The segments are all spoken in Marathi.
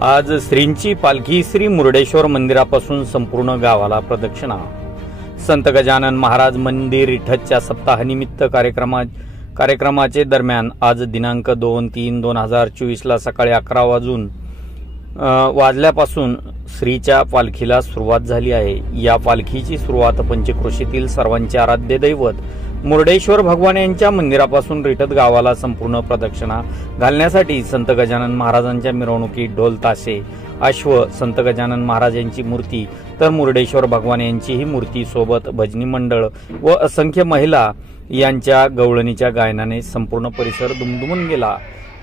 आज श्रींची पालखी श्री मुर्डेश्वर मंदिरापासून संपूर्ण गावाला प्रदक्षिणा। संत गजानन महाराज मंदिर इठतच्या सप्ताहानिमित्त कार्यक्रमाचे दरम्यान आज दिनांक 2/3/2024 ला सकाळी 11 वाजल्यापासून श्रीच्या पालखीला सुरुवात झाली आहे। या पालखीची सुरुवात पंचक्रोशीतील सर्वांचे आराध्य दैवत मुर्डेश्वर भगवान यांच्या मंदिरापासून रिठत गावाला संपूर्ण प्रदक्षिणा घालण्यासाठी संत गजानन महाराजांच्या मिरवणुकीत ढोल ताशे, अश्व, संत गजानन महाराज यांची मूर्ती तर मुर्डेश्वर भगवान यांचीही मूर्ती सोबत भजनी मंडळ व असंख्य महिला यांच्या गवळणीच्या गायनाने संपूर्ण परिसर दुमदुमून गेला।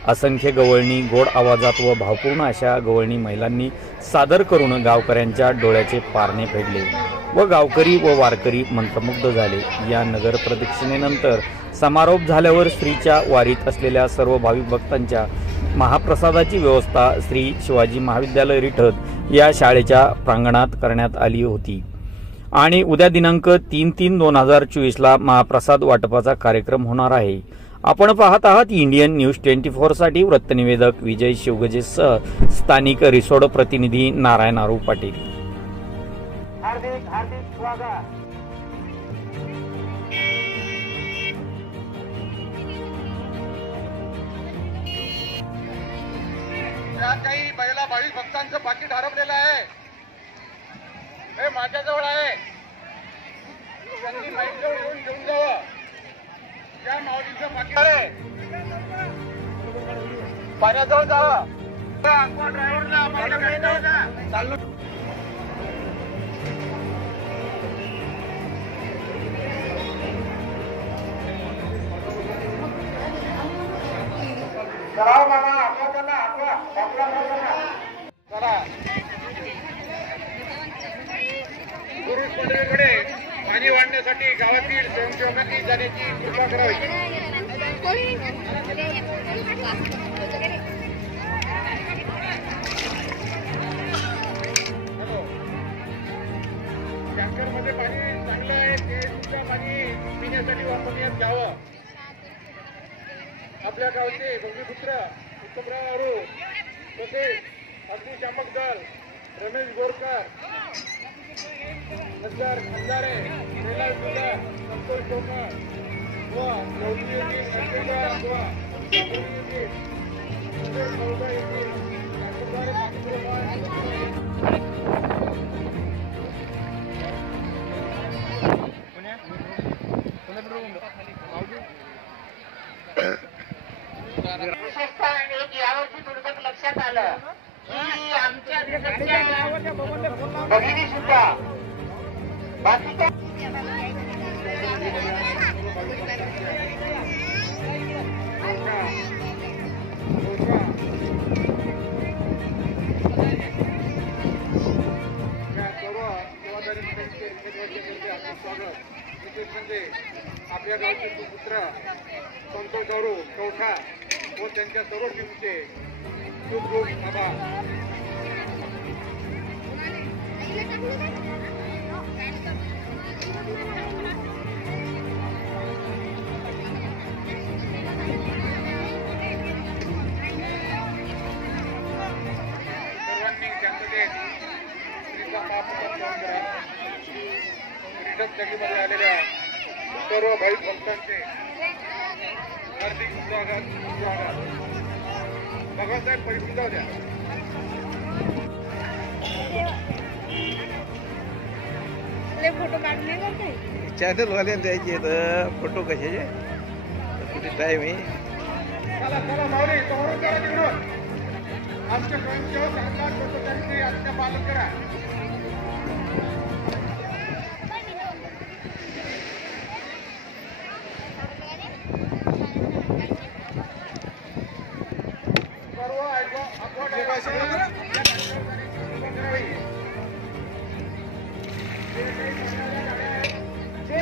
असंख्य गवळणी गोड आवाजात व भावपूर्ण अशा गवळणी महिलांनी सादर करून गावकऱ्यांच्या डोळ्याचे पारणे फेडले व गावकरी व वारकरी मंत्रमुग्ध झाले। या नगर प्रदक्षिणेनंतर समारोप झाल्यावर श्रीच्या वारीत असलेल्या सर्व भाविक भक्तांच्या महाप्रसादाची व्यवस्था श्री शिवाजी महाविद्यालय रिठत या शाळेच्या प्रांगणात करण्यात आली होती आणि उद्या दिनांक 3/3/2024 ला महाप्रसाद वाटपाचा कार्यक्रम होणार आहे। आपण पाहत आहात इंडियन न्यूज 24 साठी वृत्तनिवेदक विजय शिवगजेसह स्थानिक रिसोड प्रतिनिधी नारायण आरू पाटील। हार्दिक हार्दिक स्वागत। त्या काही बैला भाविक भक्तांचं पाकिट हरपलेलं आहे, हे माझ्याजवळ आहे, त्यांनी माईक जवळ येऊन घेऊन जावं। त्या माऊलीचं पाकिट आहे, पाण्याजवळ जावं। ड्रायव्हरला चालू चला मामा, आपला चला पुरुष मंडळीकडे पाणी वाढण्यासाठी गावातील स्वयंसेवकांनी जाण्याची कृपा करावी। टँकरमध्ये पाणी चांगलं आहे, ते सुद्धा पाणी पिण्यासाठी वापरण्यात घ्यावं। आपल्या गावचे भूमिपुत्र उत्तमराव आरू तसेच अग्निशामक दल रमेश बोरकर, नजर खंदारे, कैलास दुला, संतोष टोकर व चौधरी विशेषतः एक यावर्षी दुर्दैव लक्षात आलं की आमच्या भगिनी सुद्धा बाकीच्या आपल्या गावचे सुपुत्र संतोष आरू चौथा व त्यांच्या सर्व टीमचे खूप खूप आभार। सर्वांनी शांततेत श्रीचा महाप्रसाद ग्रहण करा। रिठत चकीमध्ये आलेल्या सर्व भाविक भक्तांचे हार्दिक स्वागत। भगवानसाहेब परिपूर्ण जाऊ द्या। फोटो काढणे करते चॅनल वाले द्यायचे तर फोटो कशाचे कुठे टाइम आहे। चला चला माऊली समोरून करा तिकडून। आमच्या स्वयंसेवक त्यांची आज्ञा पालन करा।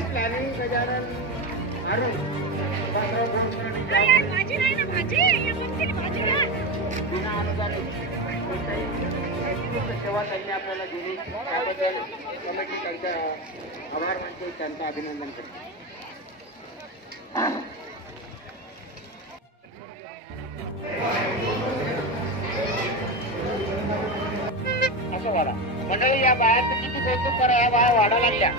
प्लॅनिंग गजानन आरू भाजी नाही ना, भाजी बिना अनुदान सेवा त्यांनी आपल्याला दिली, त्याबद्दल कमिटी त्यांचा आभार मानते, त्यांचं अभिनंदन करते। वाढा. मंडळी या बायाचं किती कौतुक करा, या बाया वाढा लागल्या.